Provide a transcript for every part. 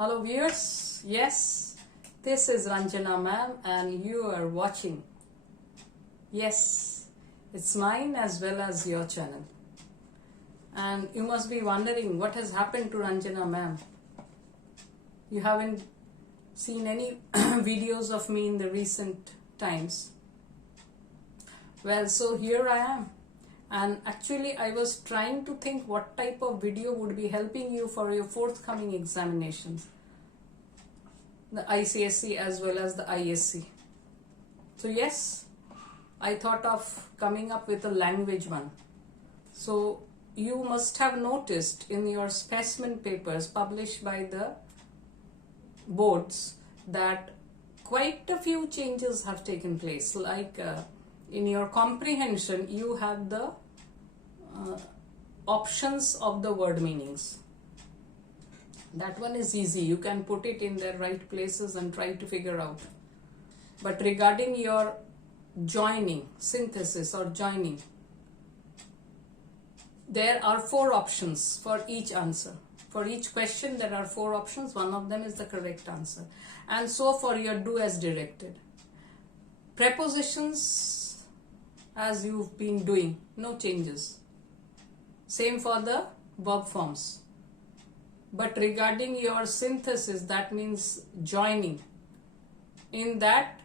Hello viewers, yes, this is Ranjana ma'am and you are watching. Yes, it's mine as well as your channel. And you must be wondering what has happened to Ranjana ma'am. You haven't seen any videos of me in the recent times. Well, so here I am. And actually I was trying to think what type of video would be helping you for your forthcoming examinations, the ICSE as well as the ISC. So yes, I thought of coming up with a language one. So you must have noticed in your specimen papers published by the boards that quite a few changes have taken place. Like in your comprehension, you have the options of the word meanings. That one is easy. You can put it in the right places and try to figure out. But regarding your joining, synthesis or joining, there are 4 options for each answer. For each question, there are 4 options. One of them is the correct answer. And so for your do as directed. Prepositions, as you've been doing, no changes. Same for the verb forms. But regarding your synthesis, that means joining. In that,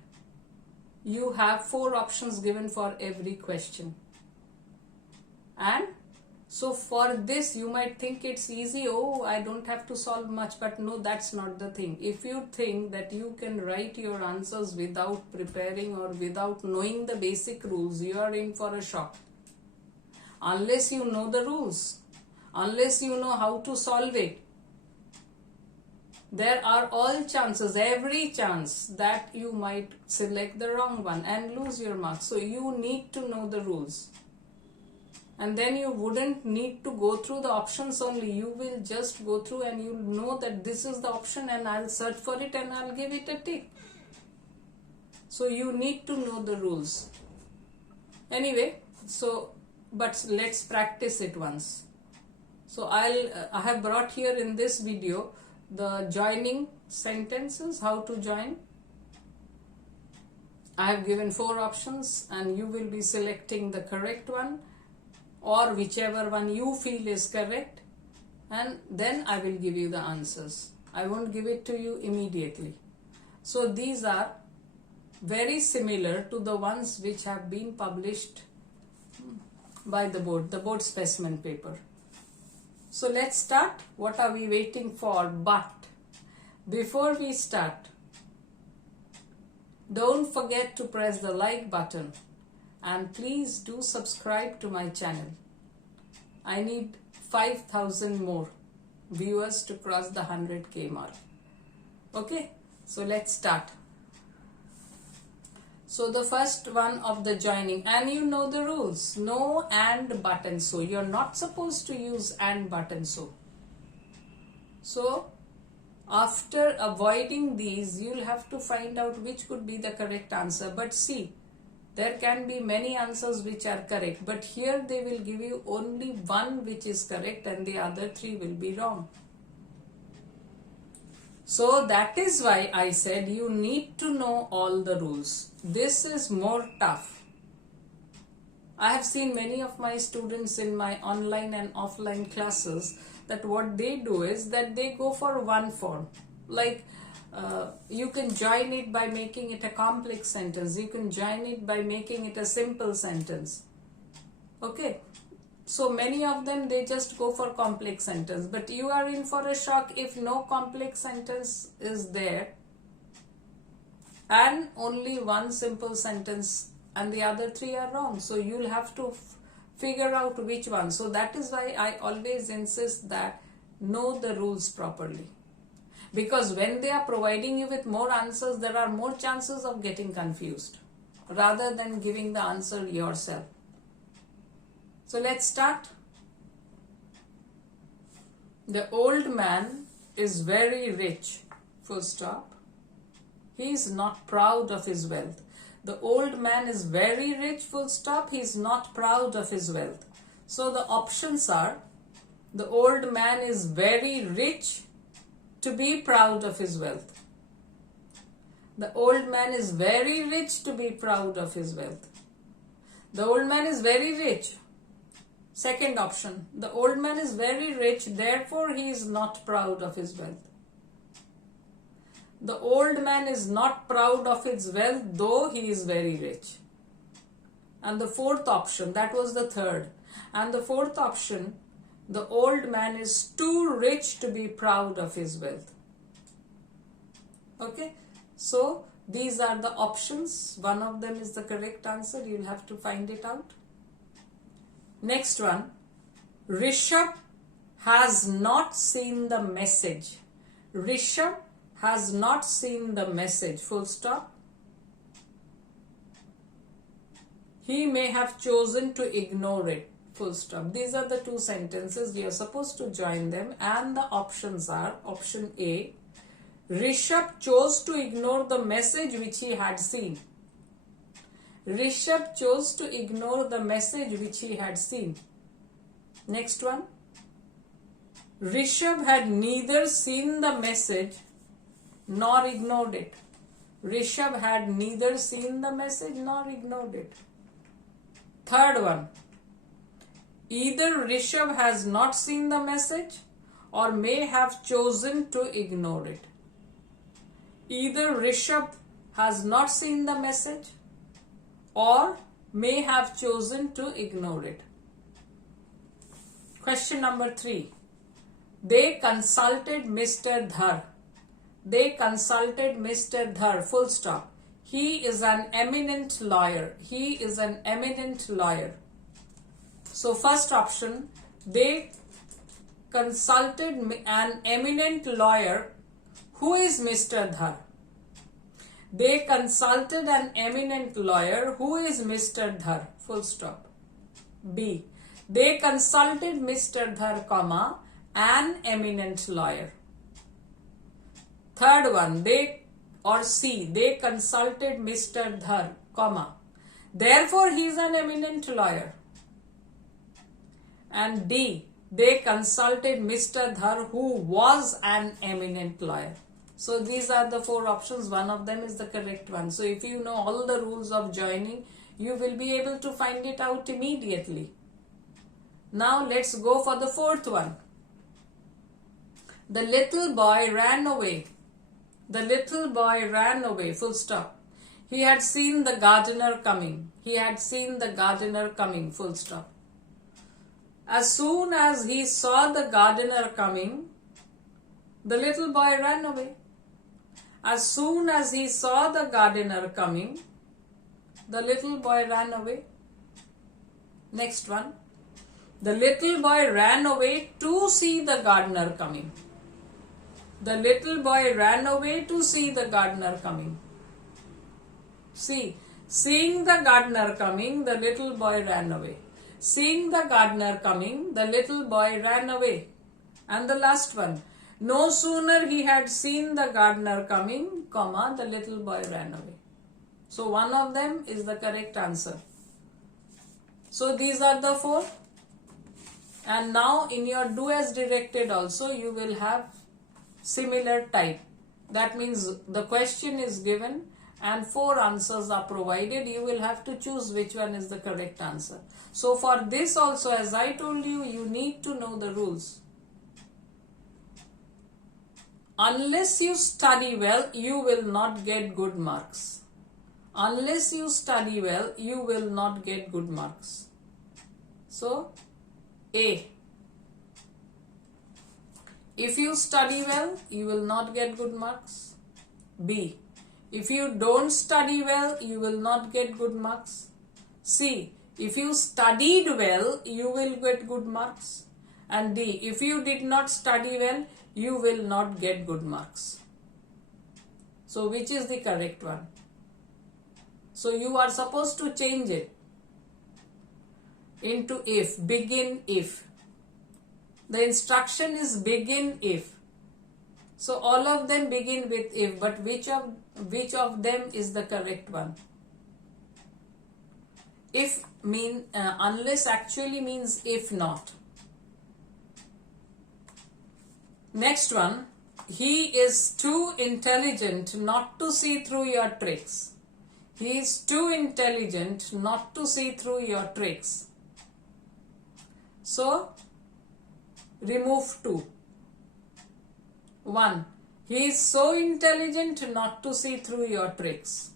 you have 4 options given for every question. And so for this, you might think it's easy. Oh, I don't have to solve much. But no, that's not the thing. If you think that you can write your answers without preparing or without knowing the basic rules, you are in for a shock. Unless you know the rules, unless you know how to solve it, there are all chances, every chance that you might select the wrong one and lose your marks. So you need to know the rules. And then you wouldn't need to go through the options only. You will just go through and you'll know that this is the option and I'll search for it and I'll give it a tick. So you need to know the rules. Anyway, but let's practice it once. So I have brought here in this video the joining sentences, how to join. I have given 4 options and you will be selecting the correct one or whichever one you feel is correct, and then I will give you the answers. I won't give it to you immediately. So these are very similar to the ones which have been published by the board specimen paper. So let's start. What are we waiting for? But before we start, don't forget to press the like button and please do subscribe to my channel. I need 5,000 more viewers to cross the 100k mark. Okay, so let's start. So the first one of the joining, and you know the rules, no and but and so. You're not supposed to use and but and so. So after avoiding these, you'll have to find out which could be the correct answer. But see, there can be many answers which are correct, but here they will give you only one which is correct and the other 3 will be wrong. So that is why I said you need to know all the rules. This is more tough. I have seen many of my students in my online and offline classes that what they do is that they go for one form. Like you can join it by making it a complex sentence. You can join it by making it a simple sentence. Okay. So many of them, they just go for complex sentence. But you are in for a shock if no complex sentence is there and only one simple sentence and the other 3 are wrong. So you'll have to figure out which one. So that is why I always insist that know the rules properly. Because when they are providing you with more answers, there are more chances of getting confused rather than giving the answer yourself. So let's start. The old man is very rich, full stop. He is not proud of his wealth. The old man is very rich, full stop. He is not proud of his wealth. So the options are, the old man is very rich to be proud of his wealth. The old man is very rich to be proud of his wealth. The old man is very rich. Second option, the old man is very rich, therefore he is not proud of his wealth. The old man is not proud of his wealth, though he is very rich. And the fourth option, that was the third. And the fourth option, the old man is too rich to be proud of his wealth. Okay, so these are the options. One of them is the correct answer. You'll have to find it out. Next one, Rishabh has not seen the message. Rishabh has not seen the message, full stop. He may have chosen to ignore it, full stop. These are the two sentences. You are supposed to join them, and the options are option A, Rishabh chose to ignore the message which he had seen. Rishabh chose to ignore the message which he had seen. Next one, Rishabh had neither seen the message nor ignored it. Rishabh had neither seen the message nor ignored it. Third one, either Rishabh has not seen the message or may have chosen to ignore it. Either Rishabh has not seen the message or may have chosen to ignore it. Question number 3. They consulted Mr. Dhar. They consulted Mr. Dhar, full stop. He is an eminent lawyer. He is an eminent lawyer. So first option, they consulted an eminent lawyer. Who is Mr. Dhar? They consulted an eminent lawyer. Who is Mr. Dhar? Full stop. B. They consulted Mr. Dhar, comma, an eminent lawyer. Third one, they or C. They consulted Mr. Dhar, comma. Therefore, he is an eminent lawyer. And D. They consulted Mr. Dhar, who was an eminent lawyer. So these are the 4 options. One of them is the correct one. So if you know all the rules of joining, you will be able to find it out immediately. Now let's go for the 4th one. The little boy ran away. The little boy ran away, full stop. He had seen the gardener coming. He had seen the gardener coming, full stop. As soon as he saw the gardener coming, the little boy ran away. As soon as he saw the gardener coming, the little boy ran away. Next one. The little boy ran away to see the gardener coming. The little boy ran away to see the gardener coming. See, seeing the gardener coming, the little boy ran away. Seeing the gardener coming, the little boy ran away. And the last one. No sooner he had seen the gardener coming, comma, the little boy ran away. So one of them is the correct answer. So these are the 4. And now in your do as directed also you will have similar type. That means the question is given and 4 answers are provided. You will have to choose which one is the correct answer. So for this also, as I told you, you need to know the rules. Unless you study well, you will not get good marks. Unless you study well, you will not get good marks. So, A. If you study well, you will not get good marks. B. If you don't study well, you will not get good marks. C. If you studied well, you will get good marks. And D. If you did not study well, you will not get good marks. So which is the correct one? So you are supposed to change it into if, begin if. The instruction is begin if. So all of them begin with if, but which of them is the correct one? If unless actually means if not. Next one, he is too intelligent not to see through your tricks. He is too intelligent not to see through your tricks. So, remove 2. 1. He is so intelligent not to see through your tricks.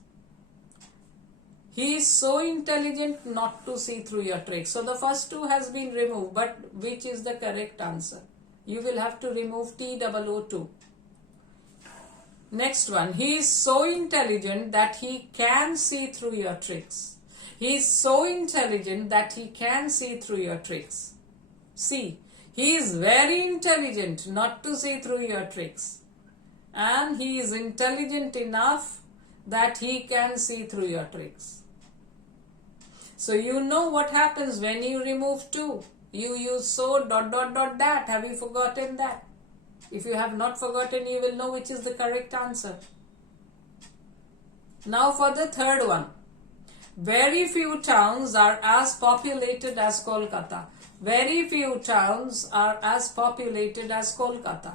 He is so intelligent not to see through your tricks. So, the first 2 has been removed, but which is the correct answer? You will have to remove TOO2. Next one. He is so intelligent that he can see through your tricks. He is so intelligent that he can see through your tricks. C. He is very intelligent not to see through your tricks. And he is intelligent enough that he can see through your tricks. So you know what happens when you remove 2. You use so ... that. Have you forgotten that? If you have not forgotten, you will know which is the correct answer. Now for the third one. Very few towns are as populated as Kolkata. Very few towns are as populated as Kolkata.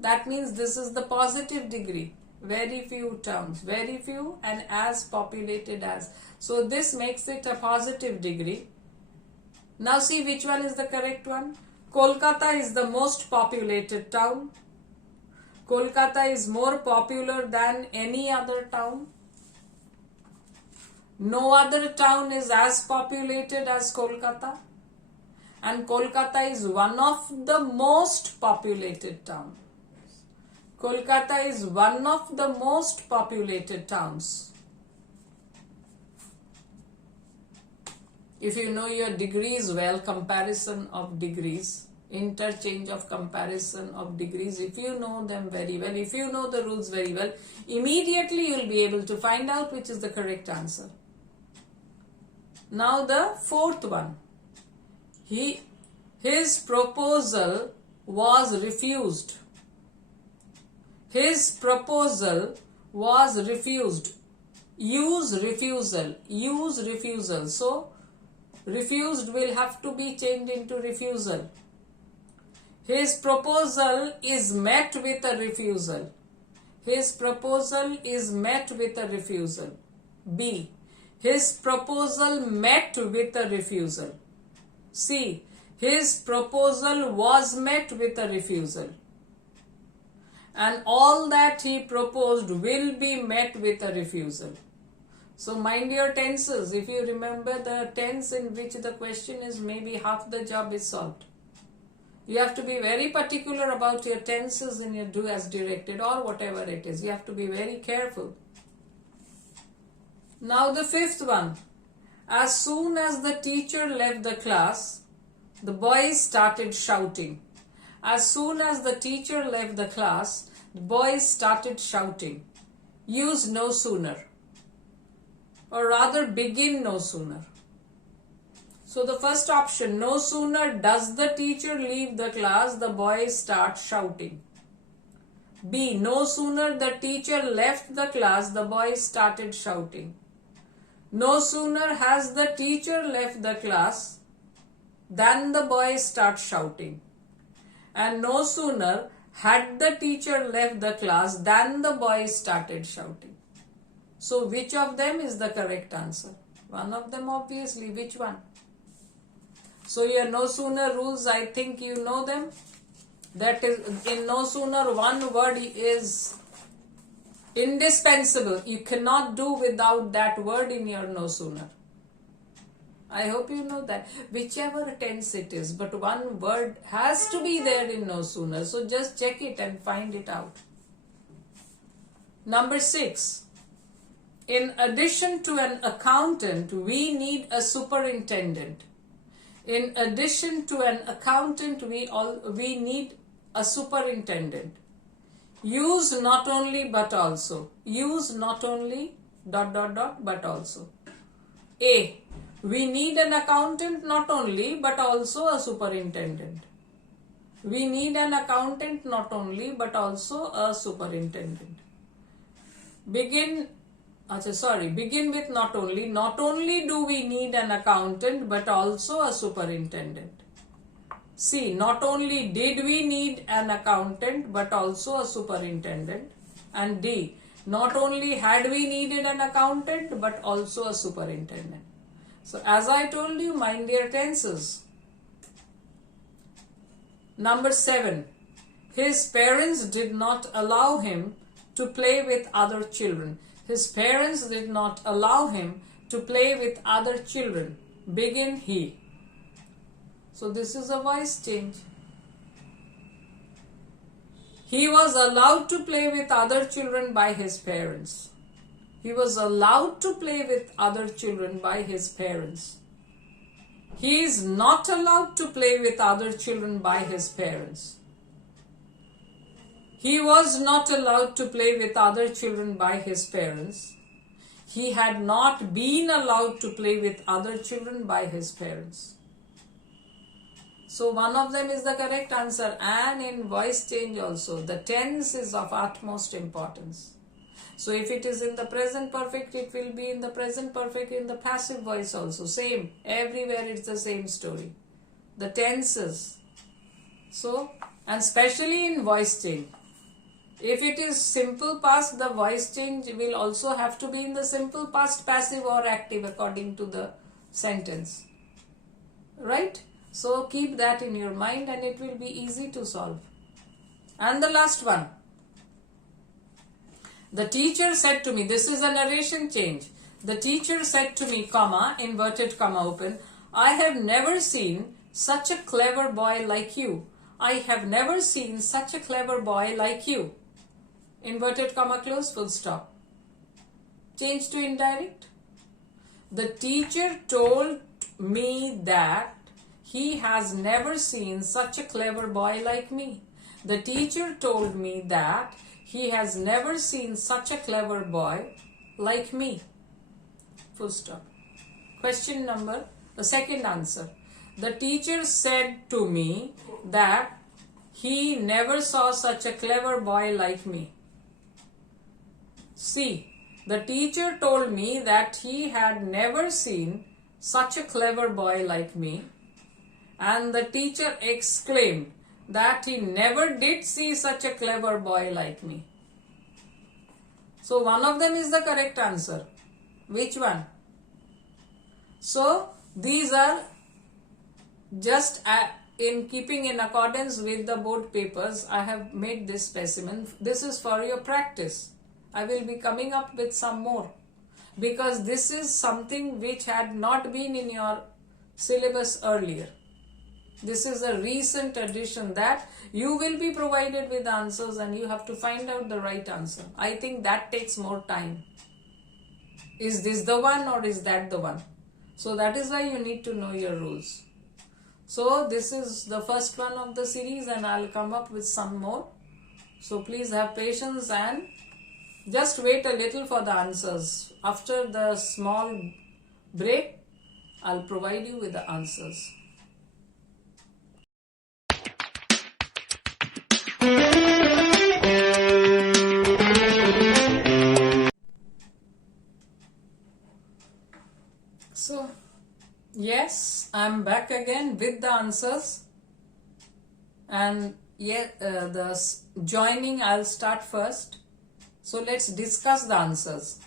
That means this is the positive degree. Very few towns. Very few and as populated as. So this makes it a positive degree. Now see which one is the correct one. Kolkata is the most populated town. Kolkata is more popular than any other town. No other town is as populated as Kolkata. And Kolkata is one of the most populated towns. Kolkata is one of the most populated towns. If you know your degrees well, comparison of degrees, interchange of comparison of degrees, if you know them very well, if you know the rules very well, immediately you will be able to find out which is the correct answer. Now the fourth one. His proposal was refused. His proposal was refused. Use refusal. Use refusal. So, refused will have to be changed into refusal. His proposal is met with a refusal. His proposal is met with a refusal. B. His proposal met with a refusal. C. His proposal was met with a refusal. And all that he proposed will be met with a refusal. So mind your tenses. If you remember the tense in which the question is, maybe half the job is solved. You have to be very particular about your tenses in your do as directed or whatever it is. You have to be very careful. Now the fifth one. As soon as the teacher left the class, the boys started shouting. As soon as the teacher left the class, the boys started shouting. Use no sooner. Or rather begin no sooner. So the first option, no sooner does the teacher leave the class, the boys start shouting. B. No sooner the teacher left the class, the boys started shouting. No sooner has the teacher left the class than the boys start shouting. And no sooner had the teacher left the class than the boys started shouting. So which of them is the correct answer? One of them obviously. Which one? So your no sooner rules, I think you know them. That is, in no sooner one word is indispensable. You cannot do without that word in your no sooner. I hope you know that. Whichever tense it is, but one word has to be there in no sooner. So just check it and find it out. Number 6. In addition to an accountant, we need a superintendent. In addition to an accountant, we need a superintendent. Use not only but also. Use not only ... but also. A. We need an accountant not only but also a superintendent. We need an accountant not only but also a superintendent. Begin with not only. Not only do we need an accountant but also a superintendent. See, not only did we need an accountant but also a superintendent. And D, not only had we needed an accountant but also a superintendent. So as I told you, mind their tenses. Number 7. His parents did not allow him to play with other children. His parents did not allow him to play with other children. Begin he. So this is a voice change. He was allowed to play with other children by his parents. He was allowed to play with other children by his parents. He is not allowed to play with other children by his parents. He was not allowed to play with other children by his parents. He had not been allowed to play with other children by his parents. So one of them is the correct answer, and in voice change also, the tense is of utmost importance. So if it is in the present perfect, it will be in the present perfect in the passive voice also. Same, everywhere it's the same story. The tenses. So, and especially in voice change. If it is simple past, the voice change will also have to be in the simple past, passive or active according to the sentence. Right? So keep that in your mind and it will be easy to solve. And the last one. The teacher said to me, this is a narration change. The teacher said to me, comma, inverted comma open, I have never seen such a clever boy like you. I have never seen such a clever boy like you. Inverted comma close, full stop. Change to indirect. The teacher told me that he has never seen such a clever boy like me. The teacher told me that he has never seen such a clever boy like me. Full stop. Question number, the second answer. The teacher said to me that he never saw such a clever boy like me. C. The teacher told me that he had never seen such a clever boy like me. And the teacher exclaimed that he never did see such a clever boy like me. So one of them is the correct answer. Which one? So these are just in keeping in accordance with the board papers. I have made this specimen. This is for your practice. I will be coming up with some more because this is something which had not been in your syllabus earlier. This is a recent addition that you will be provided with answers and you have to find out the right answer. I think that takes more time. Is this the one or is that the one? So that is why you need to know your rules. So this is the first one of the series and I'll come up with some more. So please have patience and just wait a little for the answers. After the small break, I'll provide you with the answers. So, yes, I'm back again with the answers. And the joining I'll start first. So let's discuss the answers.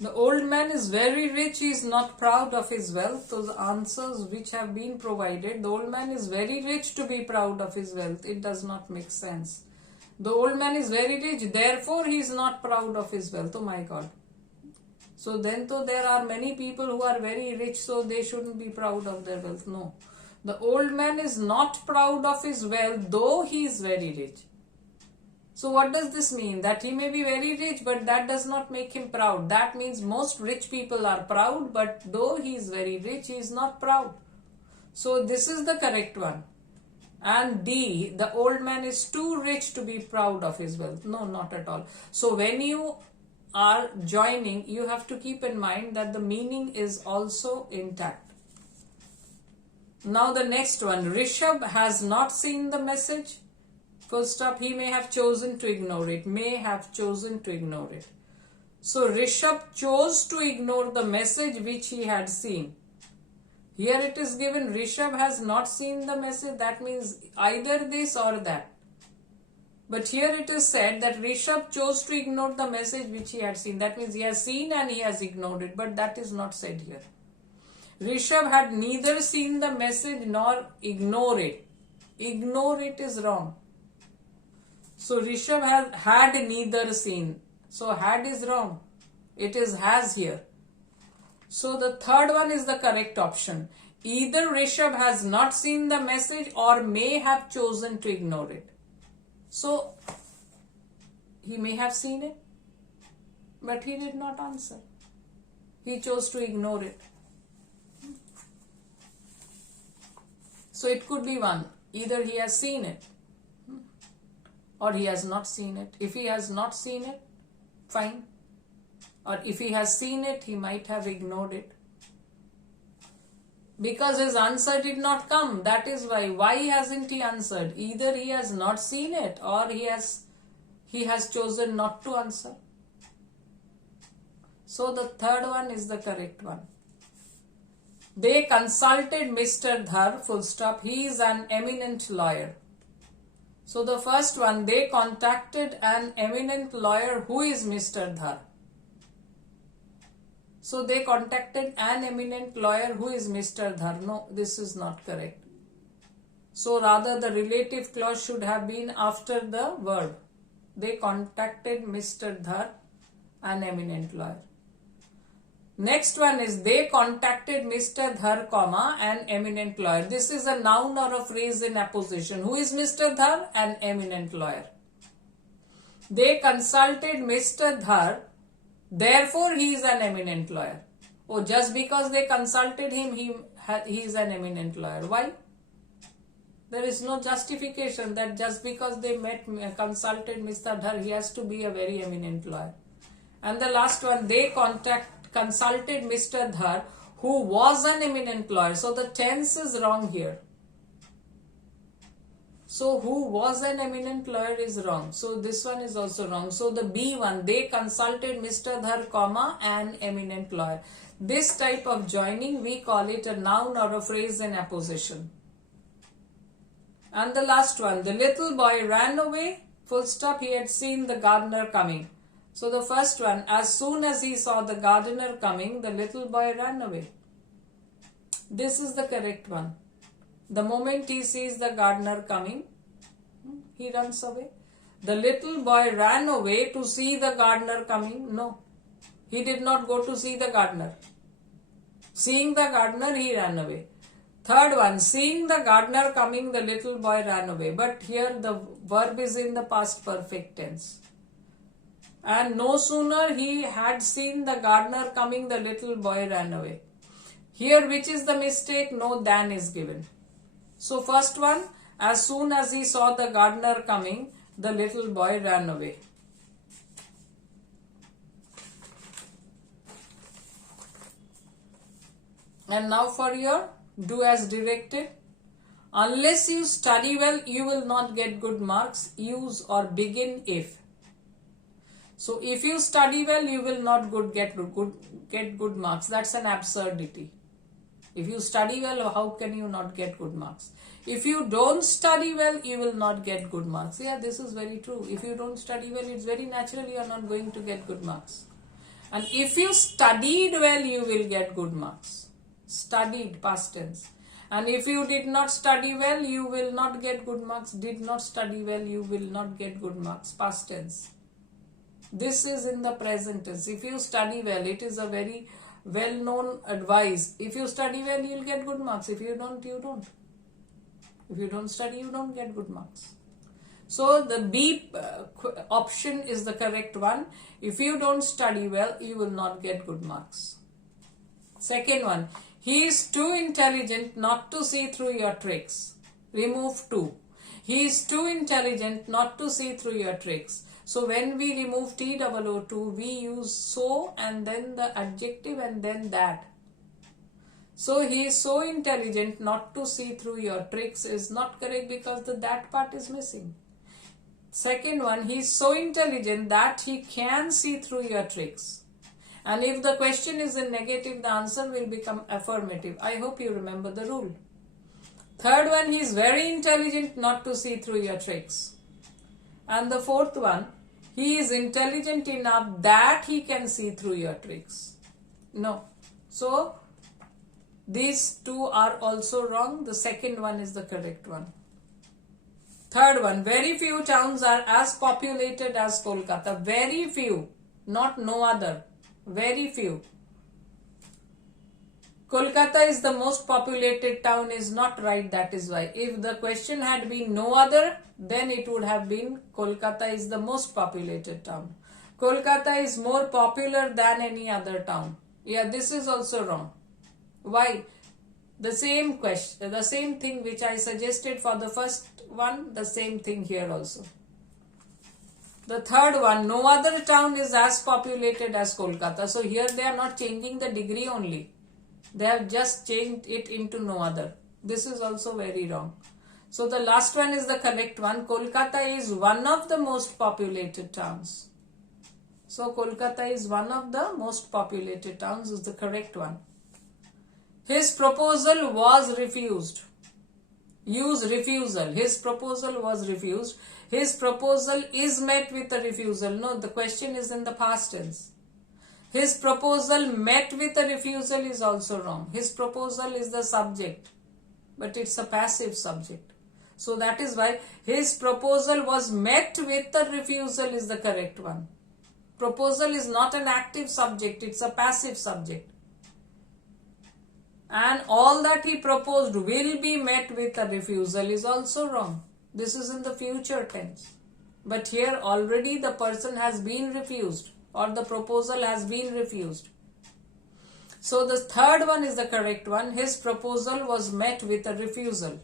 The old man is very rich, he is not proud of his wealth. Those answers which have been provided, the old man is very rich to be proud of his wealth. It does not make sense. The old man is very rich, therefore he is not proud of his wealth. Oh my God. So then there are many people who are very rich, so they shouldn't be proud of their wealth. No. The old man is not proud of his wealth, though he is very rich. So what does this mean? That he may be very rich, but that does not make him proud. That means most rich people are proud, but though he is very rich, he is not proud. So this is the correct one. And D, the old man is too rich to be proud of his wealth. No, not at all. So when you are joining, you have to keep in mind that the meaning is also intact. Now the next one, Rishabh has not seen the message. Full stop, he may have chosen to ignore it. May have chosen to ignore it. So Rishabh chose to ignore the message which he had seen. Here it is given Rishabh has not seen the message. That means either this or that. But here it is said that Rishabh chose to ignore the message which he had seen. That means he has seen and he has ignored it. But that is not said here. Rishabh had neither seen the message nor ignore it. Ignore it is wrong. So Rishabh had neither seen. So had is wrong. It is has here. So the third one is the correct option. Either Rishabh has not seen the message or may have chosen to ignore it. So he may have seen it, but he did not answer. He chose to ignore it. So it could be one. Either he has seen it or he has not seen it. If he has not seen it, fine. Or if he has seen it, he might have ignored it. Because his answer did not come. That is why. Why hasn't he answered? Either he has not seen it or he has chosen not to answer. So the third one is the correct one. They consulted Mr. Dhar, full stop. He is an eminent lawyer. So the first one, they contacted an eminent lawyer. Who is Mr. Dhar? So they contacted an eminent lawyer. Who is Mr. Dhar? No, this is not correct. So rather the relative clause should have been after the verb. They contacted Mr. Dhar, an eminent lawyer. Next one is they contacted Mr. Dhar, comma, an eminent lawyer. This is a noun or a phrase in apposition. Who is Mr. Dhar? An eminent lawyer. They consulted Mr. Dhar, therefore he is an eminent lawyer. Oh, just because they consulted him, he is an eminent lawyer. Why? There is no justification that just because they consulted Mr. Dhar, he has to be a very eminent lawyer. And the last one, they consulted Mr. Dhar, who was an eminent lawyer. So the tense is wrong here. So who was an eminent lawyer is wrong. So this one is also wrong. So the B one, they consulted Mr. Dhar, comma, an eminent lawyer. This type of joining, we call it a noun or a phrase in apposition. And the last one, the little boy ran away, full stop, he had seen the gardener coming. So the first one, as soon as he saw the gardener coming, the little boy ran away. This is the correct one. The moment he sees the gardener coming, he runs away. The little boy ran away to see the gardener coming. No, he did not go to see the gardener. Seeing the gardener, he ran away. Third one, seeing the gardener coming, the little boy ran away. But here the verb is in the past perfect tense. And no sooner he had seen the gardener coming, the little boy ran away. Here, which is the mistake? No than is given. So first one, as soon as he saw the gardener coming, the little boy ran away. And now for your do as directed. Unless you study well, you will not get good marks. Use or begin if. So if you study well, you will not get good marks. That's an absurdity. If you study well, how can you not get good marks? If you don't study well, you will not get good marks. Yeah, this is very true. If you don't study well, it's very natural you are not going to get good marks. And if you studied well, you will get good marks. Studied, past tense. And if you did not study well, you will not get good marks. Did not study well, you will not get good marks. Past tense. This is in the present tense. If you study well, it is a very well-known advice. If you study well, you will get good marks. If you don't, you don't. If you don't study, you don't get good marks. So the B option is the correct one. If you don't study well, you will not get good marks. Second one, he is too intelligent not to see through your tricks. Remove to. He is too intelligent not to see through your tricks. So when we remove TOO2, we use so and then the adjective and then that. So he is so intelligent not to see through your tricks is not correct because the that part is missing. Second one, he is so intelligent that he can see through your tricks. And if the question is in negative, the answer will become affirmative. I hope you remember the rule. Third one, he is very intelligent not to see through your tricks. And the fourth one, he is intelligent enough that he can see through your tricks. No. So, these two are also wrong. The second one is the correct one. Third one, very few towns are as populated as Kolkata. Very few, not no other. Very few. Kolkata is the most populated town is not right, that is why. If the question had been no other, then it would have been Kolkata is the most populated town. Kolkata is more popular than any other town. Yeah, this is also wrong. Why? The same question, the same thing which I suggested for the first one, the same thing here also. The third one, no other town is as populated as Kolkata. So here they are not changing the degree only. They have just changed it into no other. This is also very wrong. So the last one is the correct one. Kolkata is one of the most populated towns. So Kolkata is one of the most populated towns is the correct one. His proposal was refused. Use refusal. His proposal was refused. His proposal is met with a refusal. No, the question is in the past tense. His proposal met with a refusal is also wrong. His proposal is the subject, but it's a passive subject. So that is why his proposal was met with a refusal is the correct one. Proposal is not an active subject, it's a passive subject. And all that he proposed will be met with a refusal is also wrong. This is in the future tense. But here already the person has been refused or the proposal has been refused. So the third one is the correct one. His proposal was met with a refusal.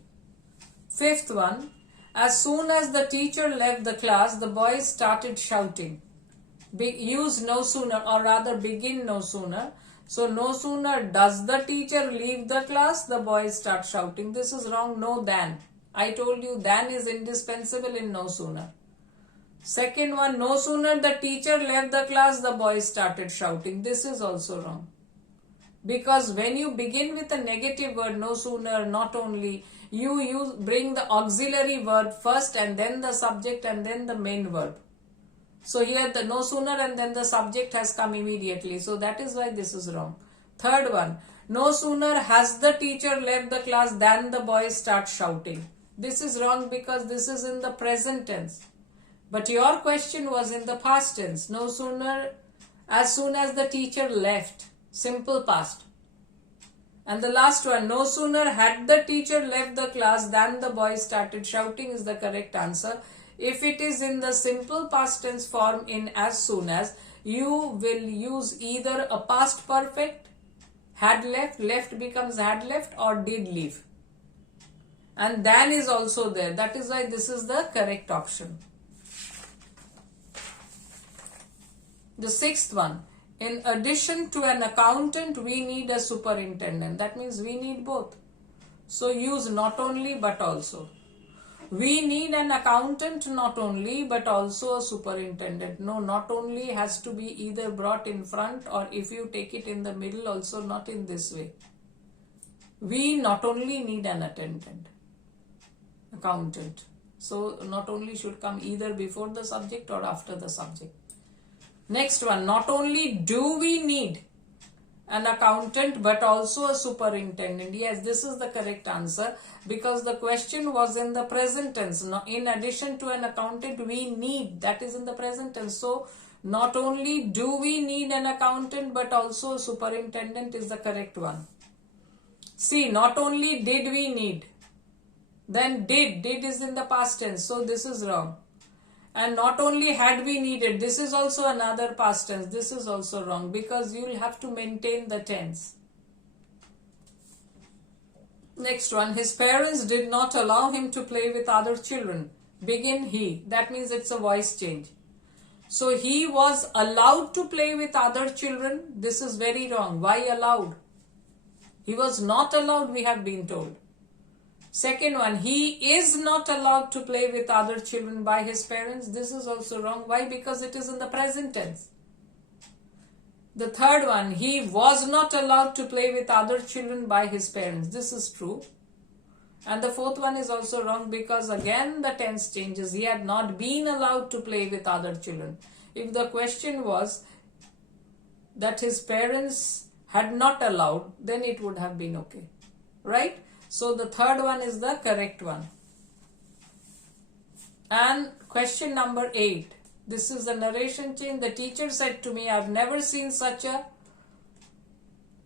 Fifth one, as soon as the teacher left the class, the boys started shouting. Use no sooner or rather begin no sooner. So no sooner does the teacher leave the class, the boys start shouting. This is wrong. No than. I told you than is indispensable in no sooner. Second one, no sooner the teacher left the class, the boys started shouting. This is also wrong. Because when you begin with a negative word, no sooner, not only, you bring the auxiliary verb first and then the subject and then the main verb. So here the no sooner and then the subject has come immediately. So that is why this is wrong. Third one, no sooner has the teacher left the class than the boys start shouting. This is wrong because this is in the present tense. But your question was in the past tense. No sooner, as soon as the teacher left. Simple past. And the last one, no sooner had the teacher left the class than the boys started shouting is the correct answer. If it is in the simple past tense form in as soon as, you will use either a past perfect, had left, left becomes had left, or did leave. And than is also there. That is why this is the correct option. The sixth one, in addition to an accountant, we need a superintendent. That means we need both. So use not only but also. We need an accountant not only but also a superintendent. No, not only has to be either brought in front or if you take it in the middle also not in this way. We not only need an accountant. So not only should come either before the subject or after the subject. Next one, not only do we need an accountant but also a superintendent. Yes, this is the correct answer because the question was in the present tense. In addition to an accountant, we need, that is in the present tense. So, not only do we need an accountant but also a superintendent is the correct one. See, not only did we need, then did is in the past tense. So, this is wrong. And not only had we needed, this is also another past tense. This is also wrong because you will have to maintain the tense. Next one, his parents did not allow him to play with other children. Begin he. That means it's a voice change. So he was allowed to play with other children. This is very wrong. Why allowed? He was not allowed, we have been told. Second one, he is not allowed to play with other children by his parents. This is also wrong. Why? Because it is in the present tense. The third one, he was not allowed to play with other children by his parents. This is true. And the fourth one is also wrong because again the tense changes. He had not been allowed to play with other children. If the question was that his parents had not allowed, then it would have been okay. Right? So the third one is the correct one. And question number 8. This is the narration change. The teacher said to me, I've never seen such a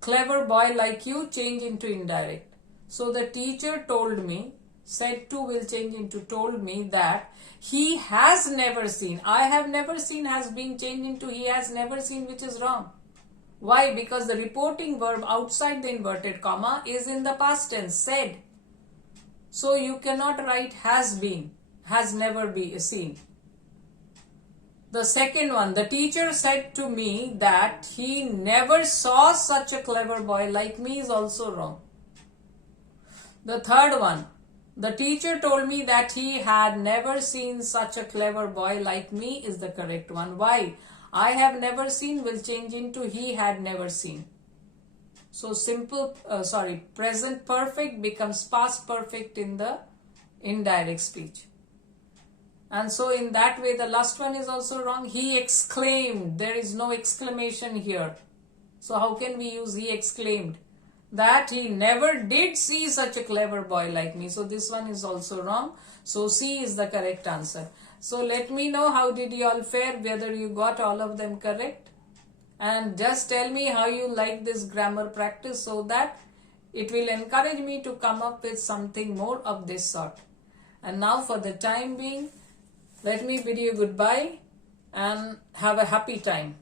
clever boy like you. Change into indirect. So the teacher told me, said to will change into told me that he has never seen. I have never seen has been changed into he has never seen, which is wrong. Why? Because the reporting verb outside the inverted comma is in the past tense, said. So you cannot write has been, has never been seen. The second one, the teacher said to me that he never saw such a clever boy like me is also wrong. The third one, the teacher told me that he had never seen such a clever boy like me is the correct one. Why? I have never seen will change into he had never seen. So present perfect becomes past perfect in the indirect speech. And so in that way, the last one is also wrong. He exclaimed. There is no exclamation here. So how can we use he exclaimed? That he never did see such a clever boy like me. So this one is also wrong. So C is the correct answer. So let me know how did you all fare, whether you got all of them correct. And just tell me how you like this grammar practice so that it will encourage me to come up with something more of this sort. And now for the time being, let me bid you goodbye and have a happy time.